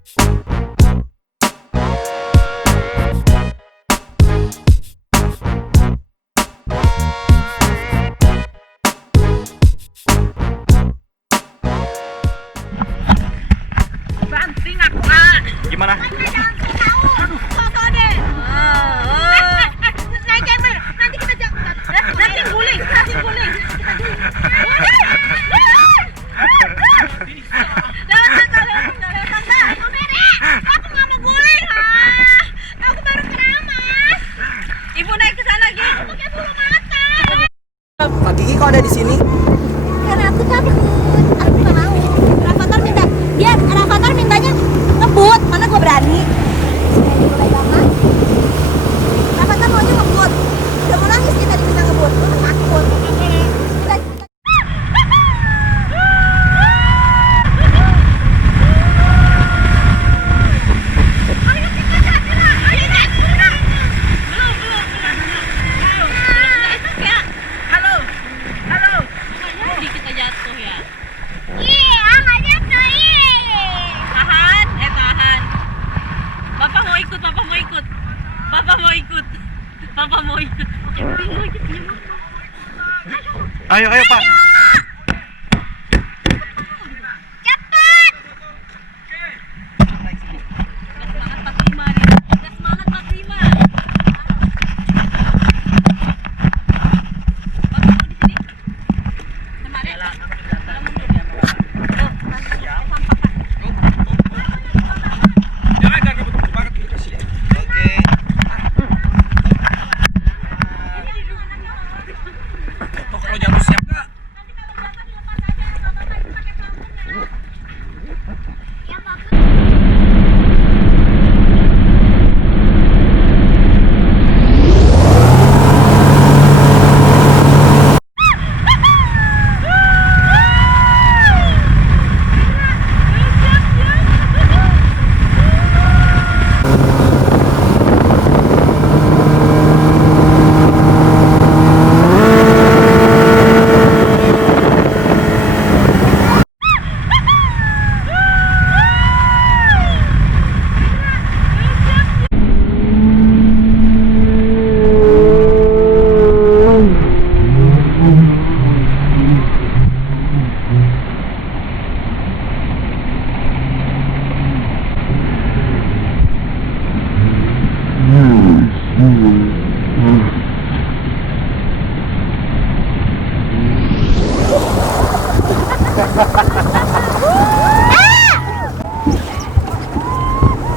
Banting aku, ah. Gimana? Foto deh. Naik yang bener. Nanti kita nanti guling. Jangan kalian. Aku nggak mau guling. Aku baru keramas. Ibu naik ke sana lagi. Aku pakai bulu mata. Kak Gigi kok ada di sini? Karena aku takut, aku nggak mau. Rafatar mintanya ngebut, mana gue berani. Mulai banget. Rafatar maunya ngebut. Udah mau nangis kita diminta ngebut, gue takut. Papa mau ikut. Ayo Pak. Cepat. Semangat 45 nih. Semangat 45. Bapak mau di sini? Sama Adek.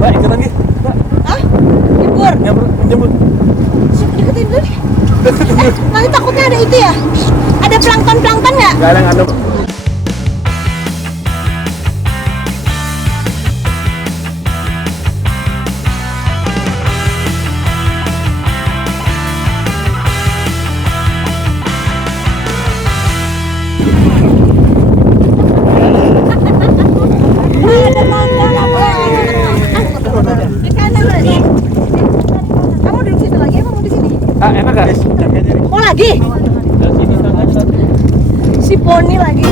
Mbak, ikut lagi. Mbak. Hah? Libur? Jemput. Deketin dulu deh. Nanti takutnya ada itu ya? Ada plankton nggak? Gak ada yang ada. Kamu duduk situ lagi, apa mau di sini? Enak gak? Mau lagi? Si Poni lagi.